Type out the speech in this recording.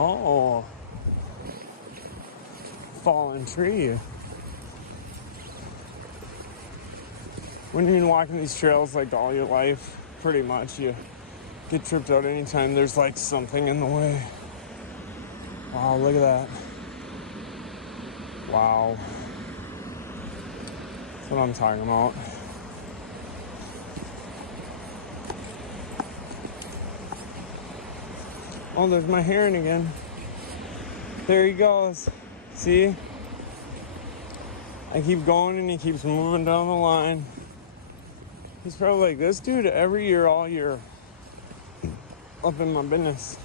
Oh, fallen tree. When you've been walking these trails like all your life, pretty much, you get tripped out anytime there's like something in the way. Wow, look at that. Wow. That's what I'm talking about. Oh, there's my heron again. There he goes. See? I keep going and he keeps moving down the line. He's probably like this dude every year, all year. Up in my business.